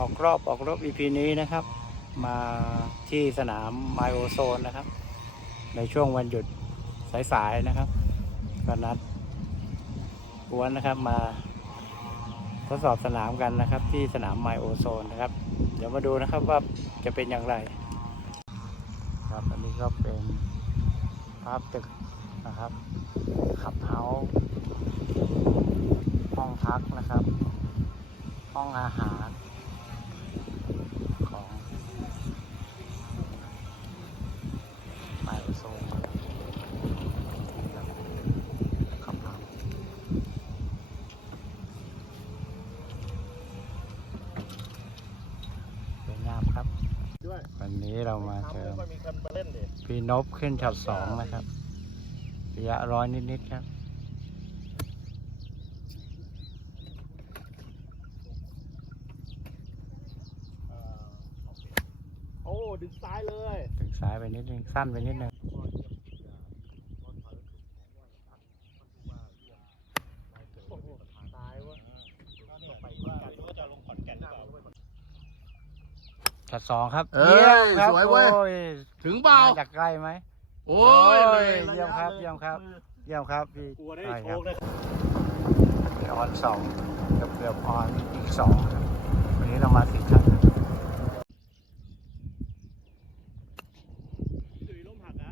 ออกรอบออกรอบ EP นี้นะครับ มาที่สนามไมโอโซนนะครับ ในช่วงวันหยุดสายๆนะครับก็นัดกวนนะครับมาทดสอบสนามกันนะครับ ที่สนามไมโอโซนนะครับ เดี๋ยวมาดูนะครับว่าจะเป็นอย่างไร ครับอันนี้ก็เป็นภาพตึกนะครับขับเฮาห้องพักนะครับ ห้องอาหารของไมโอโซนนะครับขับเฮาส์สวยงามครับ ด้วยวันนี้เรามาเจอทำไม่ค่อยมีคนมาเล่นดิพี่นบขึ้นช็อตสองนะครับระยะร้อยนิดๆครับเอ่อโอ้ดึงซ้ายเลย ถึงซ้ายไปนิดนึงสั้นไปนิดนึง โอ้โหซ้ายวะต้องไปว่าก็จะลงขอนแก่นหรือเปล่า ช็อต สองครับเอ้ยเยี่ยมครับสวยเว้ย โอ้ถึงเปล่ามาจากใกล้ไหมโอ้ยโอ้ยระเยี่ยมครับลเยี่ยมครับเยี่ยมครับพี่กลัวได้ใช่โชครับคเลยมีออนสองเกือบเกือบออนอีกสองครับวันนี้เรามาสี่ท่านครับดุยล้มหักนะ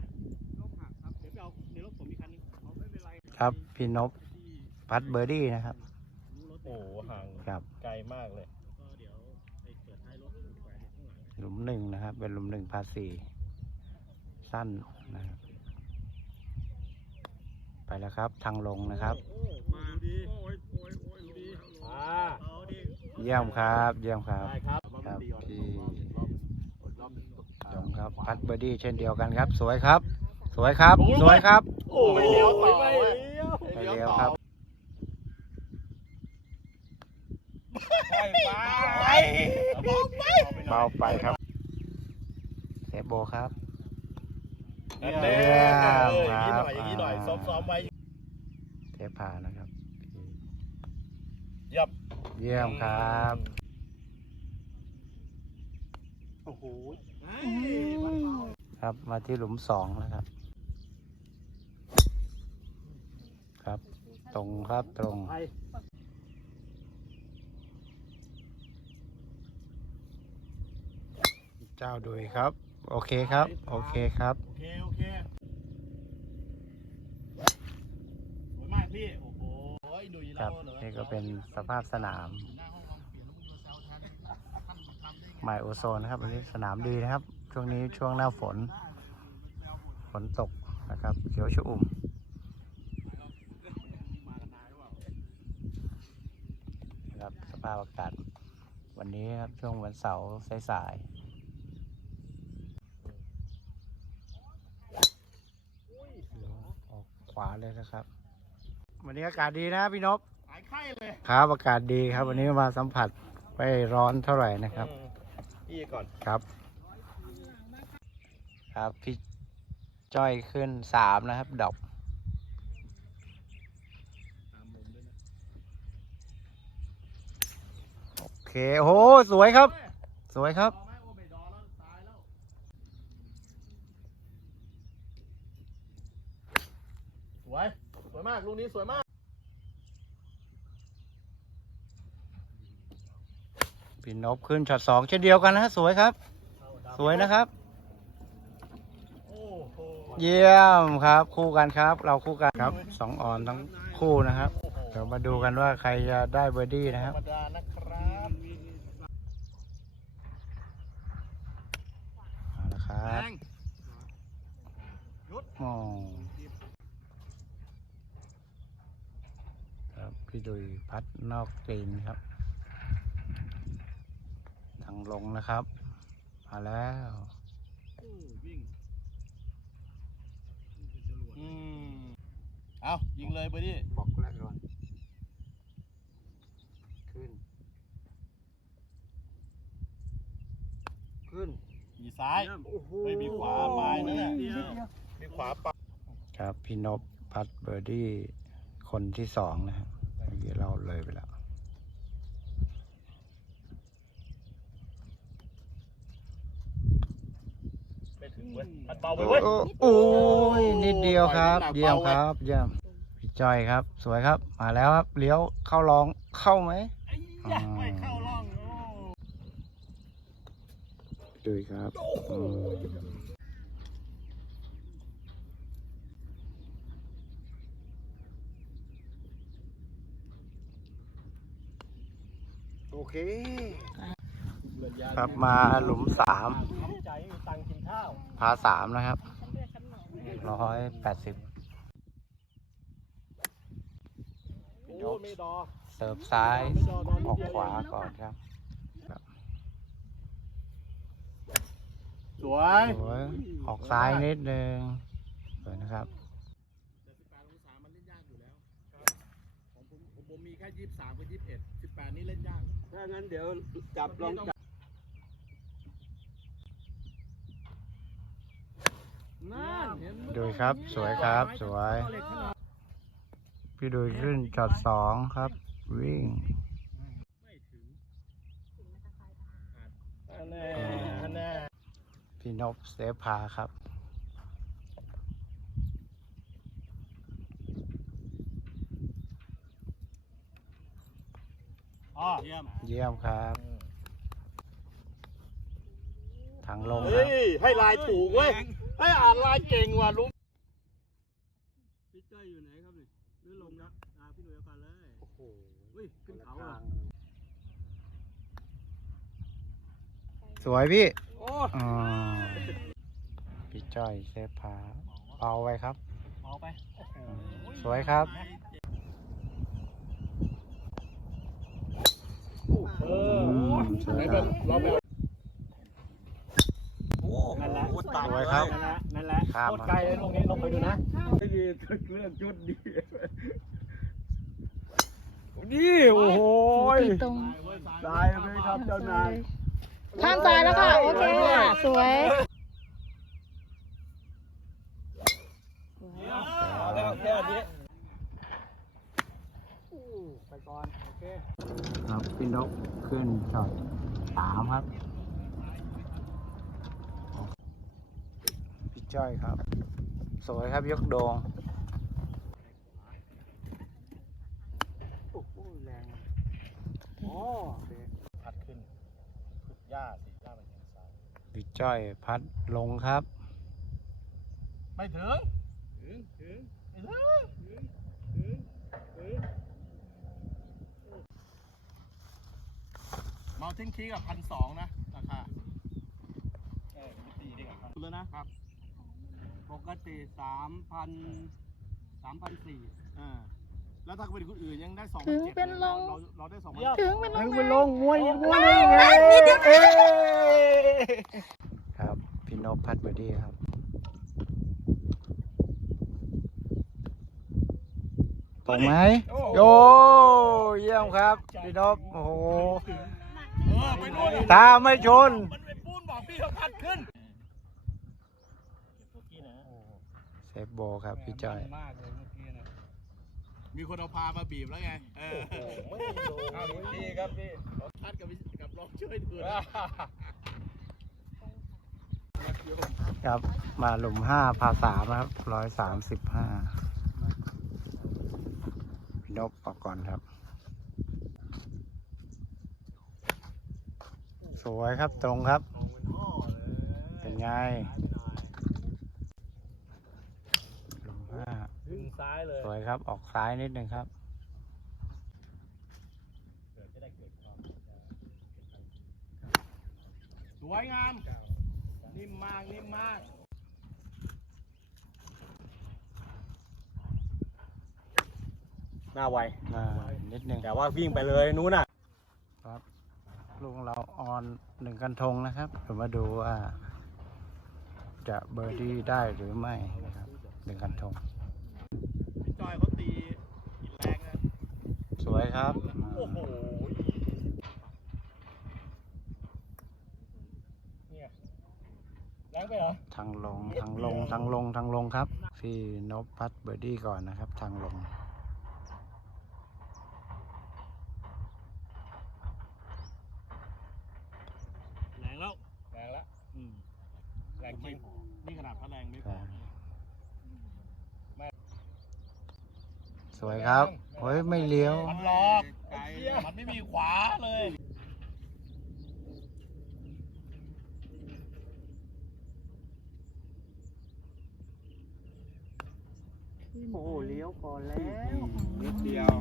ล้มหักครับ เดี๋ยวไปเอาในรถผมอีกคันนึงเอาไม่เป็นไรครับพี่นบพัดเบอร์ดี้นะครับ โอ้ห่างครับ ไกลมากเลย หลุมหนึ่งนะครับ เป็นหลุมหนึ่งพาสี่สั้นนะครับ ไปแล้วครับ ทางลงนะครับ เยี่ยมครับ เยี่ยมครับครับครับพี่รอบจงครับพัดเบอร์ดี้เช่นเดียวกันครับ สวยครับ สวยครับ สวยครับ โอ้ไม่เลี้ยวต่อไม่เลี้ยวไปเลี้ยวครับ ไปไปเบาไปครับเซฟโบครับเน่เยี่ยมอย่างนี้หน่อยครับอย่างนี้หน่อยซ้อมๆไว้เทปผ่านะครับยับเยี่ยมครับโอ้โหครับมาที่หลุมสองนะครับ ครับ ตรงครับตรง ไป เจ้าดุยครับ โอเคครับ โอเคครับ โอเค โอเคสวยมากพี่ โอ้โหดุยครัเราบเหรอนี่ก็เป็นสภาพสนามไมโอโซนนะครับวันนี้สนามดีนะครับ ช่วงนี้ช่วงหน้าฝน ฝนตกนะครับ เขียวชอุ่ม นะครับสภาพอากาศ วันนี้ครับช่วงวันเสาร์สายๆออกข วาเลยนะครับ วันนี้อากาศดีนะพี่นพหายไข้เลยครับอากาศดีครับ วันนี้มาสัมผัสไม่ร้อนเท่าไหร่นะครับอืมพี่ก่อนครับ ครับพี่จ้อยขึ้นสามนะครับ ดอกโอเคโอ้โหสวยครับ สวยครับ เอาไหมโอ้ไม่ดอแล้วตายแล้ว ส วยสวยมากลูกนี้สวยมากพี่นบขึ้นช็อตสองเช่นเดียวกันนะฮะสวยครับ สวยนะครับ โอ้โหเยี่ยมครับ คู่กันครับ เราคู่กันครับสองออนทั้งคู่นะครับเดี๋ยวมาดูกันว่าใครจะได้เบอร์ดี้นะคธรรับ รมดานะครับเอาละครับโอ้ครับ พี่ดุยพัดนอกกรีนครับทางลงนะครับ มาแล้วอืมเอายิงเลยเบอร์ดี้บอกแล้วก่อนขึ้น ขึ้น มีซ้ายไม่มีขวาปลายนั่นแหละมีขวาปลายครับ พี่นบพัดเบอร์ดี้คนที่สองนะครับ เที่เราเลยไปแล้วไม่ถึเว้ยอัดเบาไปเว้ย โอ้ยนิดเดียวครับ เดียวครับเยี่ยมพี่จอยครับ สวยครับ มาแล้วครับเลี้ยวเข้าลองเข้าไหมไม่เข้าลองดูครับ โอเคครับมาหลุมสามทำใจไม่มีตังค์กินข้าวพาสามนะครับร้อยแปดสิบโอ้ไม่ดอเสิร์ฟซ้ายไม่ดอดอออกขวาก่อนครับสวยสวยออกซ้ายนิดนึงสวยนะครับแต่18องศามันเล่นยากอยู่แล้วของผมผมผมมีแค่23กับ21 18นี่เล่นยาก ถ้างั้นเดี๋ยวจับลองจับนั่นเห็นไหมดูครับสวยครับสวยเหล็กขนาดพี่ดูขึ้นจอดสองครับ วิ่งไม่ถึงอันแน่อันแน่พี่นกเซฟพาครับ อ๋อเยี่ยมเยี่ยมครับทางลงคเฮ้รับยให้ลายถูกเว้ยให้อ่านลายเก่งว่ะลุงพี่เจ้ยอยู่ไหนครับนี่หรือลงนะอ่าพี่หนุ่ยเอากันเลยโอ้โหอุ้ยขึ้นเขาเหรอสวยพี่โอ้อ่าพี่จ้อยเซฟพาเบาไว้ครับเอาไปสวยครับ เออ ม สวยครับเราแบบนั่นแหละสวยครับ นั่นแหละนั่นแหละข้ามโคตรไกลเลยตรงนี้ลงไปดูนะไม่ดีเรื่องจุดดีนี่ โอ้โหตีตรงตายไหมครับเจ้านายข้ามซ้ายแล้วค่ะ โอเคค่ะ สวย แล้วแค่นี้ไป ก่อน โอเค ครับพี่นกขึ้นจอดสามครับ พี่จ้อยครับ สวยครับยกโดงโอ้โหแรงอ๋อพัดขึ้นพุดหญ้าสิหญ้ามันยังซ้ายพี่จ้อยพัดลงครับ ไม่ถึง ถึง ถึงไม่ถึง ถึง ถึงถึง เมาเทนคีกับพันสองนะราคาเออมันตีดีกว่าครับเลยนะครับ ปกติสามพันสามพันสี่อ่าแล้วถ้าเป็นคนอื่นยังได้สองถึงเป็นลง เราเราได้สองพันถึงเป็นลถึงงมาไปลงมวยมวยไงครับ พี่นกพัดเบอร์ดี้ครับตรงไหมโยเยี่ยมครับ พี่นกโอ้โหเออ ไปนู่นเลยตาไม่ชน มันเป็นปูนบอกพี่เขาพัดขึ้นเซฟโบครับพี่จอยมากเลยเมื่อกี้นะมีคนเอาพามาบีบแล้วไงเออไม่ดูดีครับพี่พัดกับพี่กับลองช่วยดูนะครับมาหลุมห้าพาสามนะครับร้อยสามสิบห้าพี่นกออกก่อนครับ วยครับตรงครับ เป็นไงหลุมห้าถึงซ้ายเลยสวยครับ ออกซ้ายนิดนึงครับเกิดจะได้เกิดความสวยงาม นิ่มมาก นิ่มมากหน้าไวอ่านิดนึงแต่ว่าวิ่งไปเลยนู้นน่ะครับ ลุงเราออนหนึ่งกันทงนะครับเดี๋ยวมาดูว่า จะเบอร์ดี้ได้หรือไม่นะครับหนึ่งกันทงจอยเขาตีหินแรงนะสวยครับ โอ้โหเนี่ยแรงไปเหรอทางลงทางลงทางลงทางลงครับพี่นพพัดเบอร์ดี้ก่อนนะครับ ทางลง แรงแล้ว แรงแล้ว อืม แรงจริง แรงไม่พอ สวยครับเฮ้ยไม่เลี้ยว มันหลอกไอ้เหี้ยมันไม่มีขวาเลย โอ้โหเลี้ยวก่อนแล้วนิดเดียว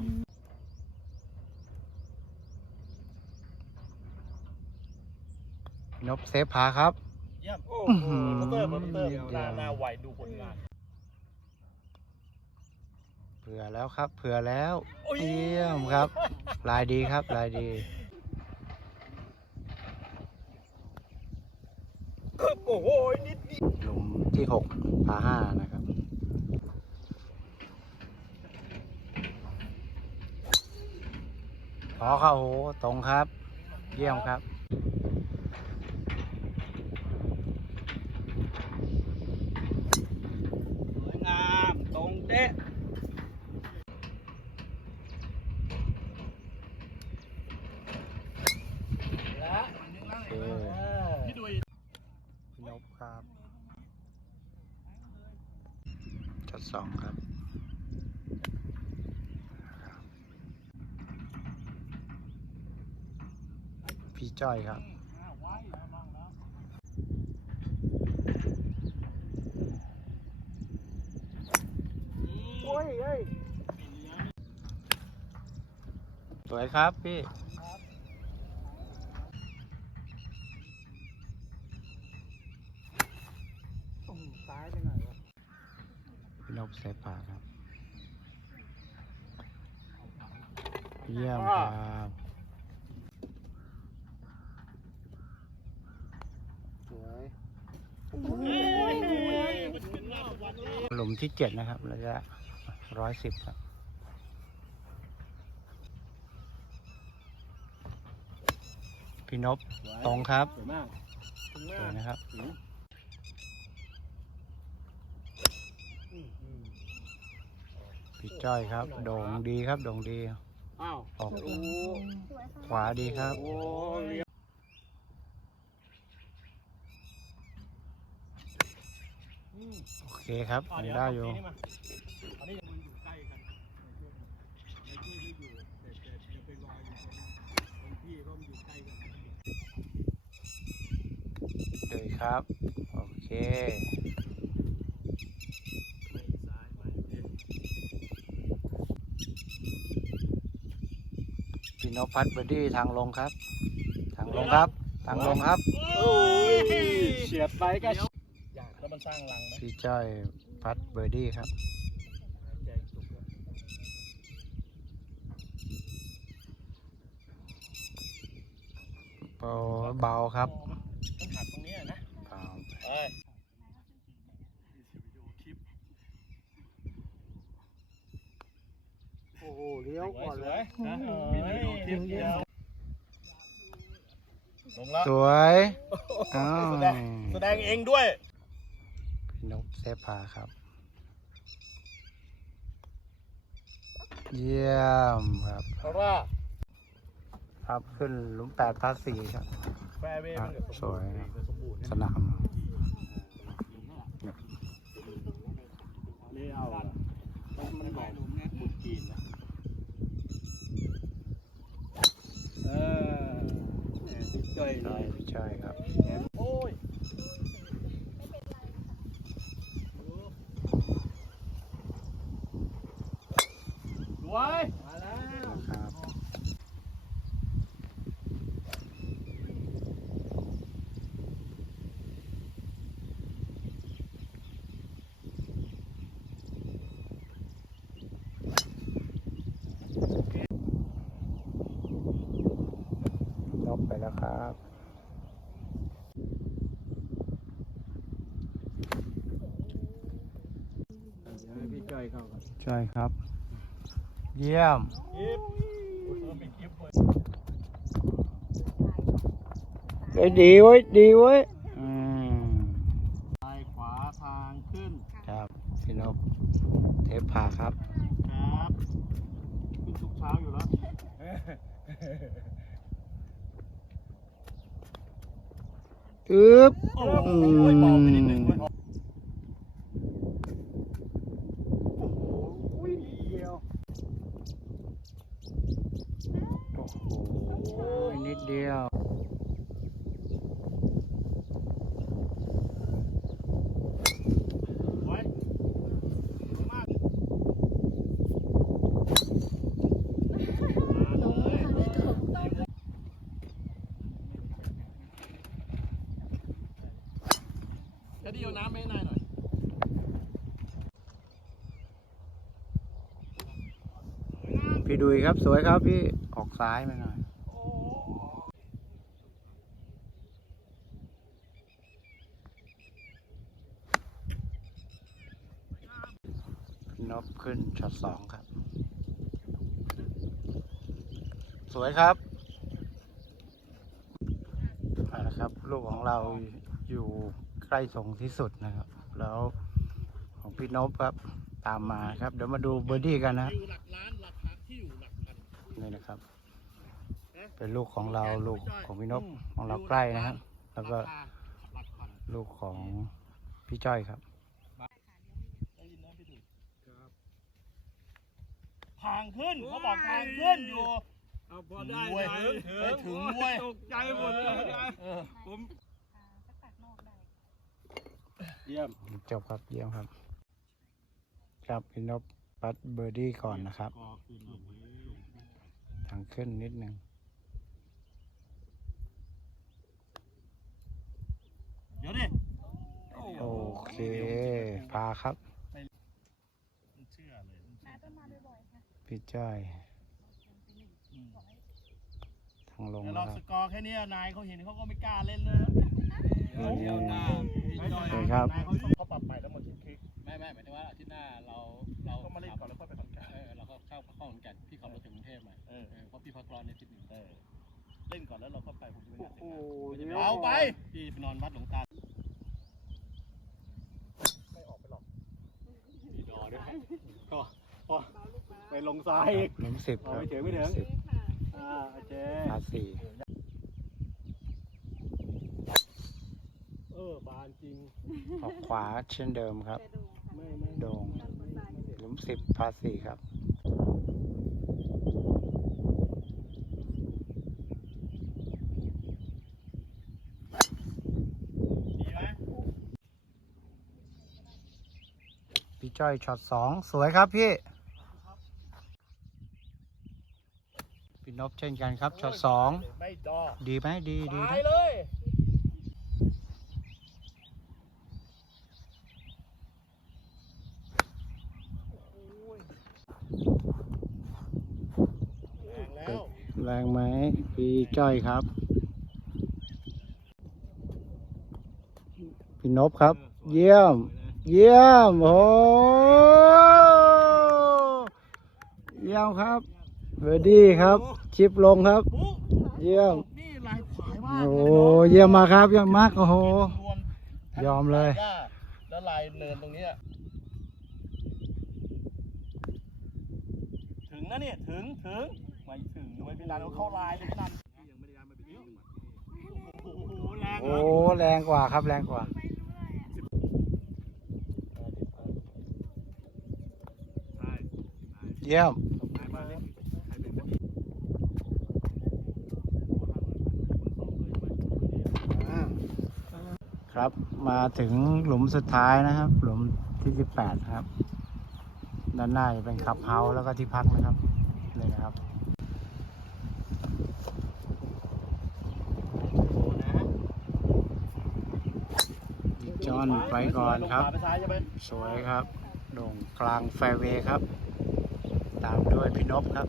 นบเซฟพาครับเยี่ยมโอ้อื้อโหหือโปรเตอร์โปรเตอร์เดี๋ยวหน้าหน้าไหวดูผลงานเผื่อแล้วครับ เผื่อแล้วโอ้ยเยี่ยมครับ ลายดีครับ ลายดีโอ้โหนิดหลุมที่หกพาห้านะครับขอเข้าโหตรงครับ เยี่ยมครับ สวยงามตรงเด๊ะ และ โอเค พี่ดุย พี่นบครับจัดสองครับ พี่จ้อยครับโอ้ยเอ้ยสวยครับพี่โอ้โหซ้ายไปหน่อยวะพี่นบเซฟปากครับ เยี่ยมครับ สวย หลุมที่เจ็ดนะครับระยะร้อยสิบครับพี่นบตรงครับสวยมากถึงสมากวยนะครับพี่จ้อยครับ โด่งดีครับ โด่งดีอ้าวออกโอ้ขวาดีครับ โอ้เลี้ยวโอเคครับอะยังเดี๋ยวได้เอาอยู่ปีนี้มาอันนี้มันอยู่ใกล้กันในที่ไม่อยู่แต่แต่จะไปลอยอยู่ตรงตรงที่เพราะมันอยู่ใกล้กันเลยครับ โอเคไม่ซ้ายไม่เอ๊ะพี่นพพัฒน์เบอร์ดี้ทางลงครับ ทางลงครับ ทางลงครับ โอ้ยเฉียดไปก็อยาก แล้วมันสร้างรังไหมพี่จ้อยพัดเบอร์ดี้ครับใจจุกเลยเบาเบาครับมันหักตรงนี้อะนะเบาเอ้ยโอ้โหเลี้ยวสวก่อยนสเลวยยนะมีวิดีโอคลิปเดียวลงแล้วสวยอ้าวแสดงแสดงเองด้วยพี่ นพเซฟพาครับ เยี่ยมครับ เพราะว่าครับขึ้นหลุมแปดพาสี่ครับ แฟร์เวย์มันก็สวยสมบูรณ์สนามไม่เอาอะมันมันบอกบุญจีนนะเออแหมติ๊กจ้อยหน่อยใช่ครับ โอ้ย วยมาแล้วครับลบไปแล้วครับเดี๋ยวให้พี่จ้อยเข้าก่อนใช่ครับ เยี่ยมยิบมียิบเลยเอ้ยดีเว้ยดีเว้ยอืมซ้ายขวาทางขึ้น ครับพี่นพเทปผ่าครับ ครับขึ้นทุกเช้าอยู่แล้วอึ๊บโอ้โหเบาไปนิดนึงเว้ย โอ้ยนิด เดียวไว้มากแค่ดีเอาน้ำไปให้นายหน่อยพี่ดุยครับสวยครับพี่ออกซ้ายไปหน่อย พี่นบขึ้นช็อตสองครับ สวยครับเอาละครับ ลูกของเราอยู่ใกล้ส่งที่สุดนะครับ แล้วของพี่นบครับตามมาครับ เดี๋ยวมาดูเบอร์ดี้กันนะครับอยู่หลักล้านหลักพันที่อยู่หลักพันนี่นะครับ เป็นลูกของเราลูกของพี่นกของเราใกล้นะครับ แล้วก็ลูกของพี่จ้อยครับ ได้ยินนะพี่ดุครับทาง ขึ้นเขาบอกทางขึ้นอยู่ เอาพอได้เว้ยได้เฮ้ยถึงเว้ย ตกใจหมดเลยยายเออผมเยี่ยม จบครับเยี่ยมครับ ครับพี่นกปัดเบอร์ดี้ก่อนนะครับคอขึ้นอย่างนี้ทางขึ้นนิดนึงเดี๋ยวดิโอเค พาครับ มันเชื่อเลยมันเชื่อ พี่จ้อยอืมทางลงเดี๋ยวนะเราครัสบกอร์แค่เนี้ยนายเขาเห็นเขาก็ไม่กล้าเล่นเลยเดี๋ยวเดี๋ยวหน้า พี่จ้อยโอเคครับ นายเขาเขาปรับใหม่ทั้งหมดทุกคลิกไม่ไม่หมายถึงว่าอาทิตย์หน้าเราเราเขามาเล่นก่อนแล้วค่อยไปขอนแก่นเออเราก็เข้าเข้าขอนแก่นพี่ขับรถถึงกรุงเทพมาเออเออเพราะพี่พักร้อนในอาทิตย์หนึ่งเออเล่นก่อนแล้วเราก็ไปผมจะไปงานแต่งงานเดี๋ยวเอาไป พี่ไปนอนวัดหลวงตาไม่ออกไปหรอกพี่รอด้วยก็พอ ไปลงซ้ายอีก หนึ่งสิบครับเอาไม่ถึงไม่ถึง สิบอ่าโอเคพาสี่เออบานจริง ออกขวาเช่นเดิมครับ ไม่ไม่โด่ง หลุมสิบพาสี่ครับดีไหมพี่จ้อยช็อตสองสวยครับพี่ พี่น บเช่นกันครับช็อตสองไม่ดอดีไหมดีดีตานะยเลยแรงแล้วแรงไหมพี่จ้อยครับ พี่นบครับ เยี่ยม เยี่ยมโอ้เยี่ยมครับ เบอร์ดี้ครับชิปลงครับปุ๊เยี่ยม นี่ลายขวายมากโอ้เลยเยี่ยมมากครับเยี่ยมมากโอ้โหนวลทั้งยอมเลยหญ้าแล้วลายเนินตรงเนี้ยถึงนะเนี่ยถึงถึงไม่ถึงไม่เป็นไรเราเข้าลายเลยพี่นันยังไม่ได้ย้ายมาเป็นที่โอ้โหแรงโอ้แรงกว่าครับแรงกว่าใช่เยี่ยม ใช่มาเล่นใครเป็นคน ครับ มาถึงหลุมสุดท้ายนะครับ หลุมที่18ครับ ด้านหน้าจะเป็นขับเฮาส์แล้วก็ที่พักนะครับนี่นะครับจอนไปก่อนครับ สวยครับ โด่งกลางแฟร์เวย์ครับ ตามด้วยพี่นพครับ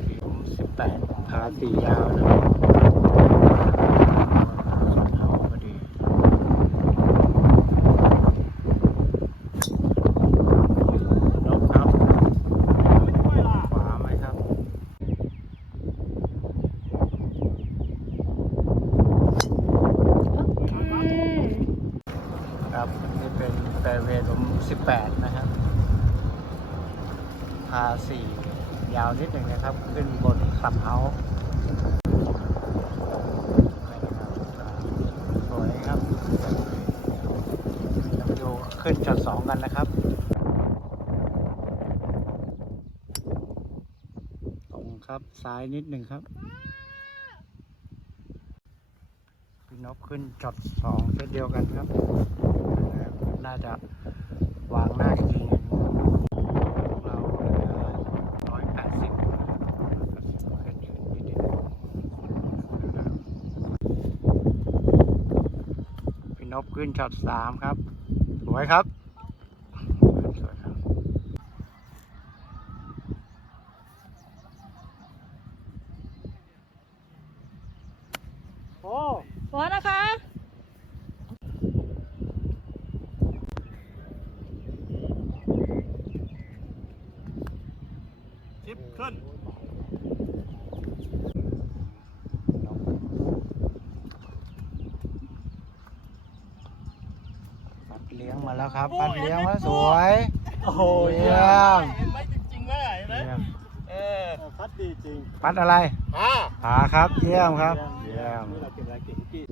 ครับหลุม18พาสียาวนะครับเอาพอดีนพครับ ขวาไหมครับ ครับ นี่เป็นแฟร์ เวย์หลุม18 นะครับพาสี่ยาวนิดหนึ่งนะครับ ขึ้นบน คลับเฮาส์นะครับอ่าสวยครับจะไปดูช็อตสองกันนะครับตรงครับซ้ายนิดหนึ่งครับพี่นกขึ้นช็อตสองเช่นเดียวกันครับ น่าจะวางหน้ายิงเราร้อยแปดสิบขึ้นอยู่นิดเดียว ขึ้นช็อตสามครับ สวยครับ สวยครับ โอ้ พอนะคะ ชิปขึ้น ปัด เลี้ยงมาแล้วครับ ปัดเลี้ยงมาสวย โอ้โหเยี่ยมเห็นไหมจริงๆไหมเห็นไหมเยี่ยมเออพัดดีจริง ปัดอะไรอ่าผาครับ เยี่ยมครับ เยี่ยมนี่เราเก็บอะไรเก็บกี้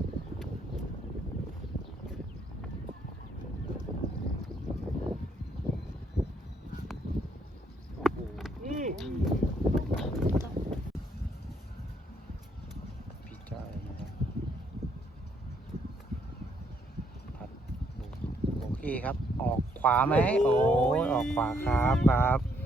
พี่จ้อยนะครับพัดโบกี้ครับ ออก ขวาไหมโอ้ยออกขวาครับครับ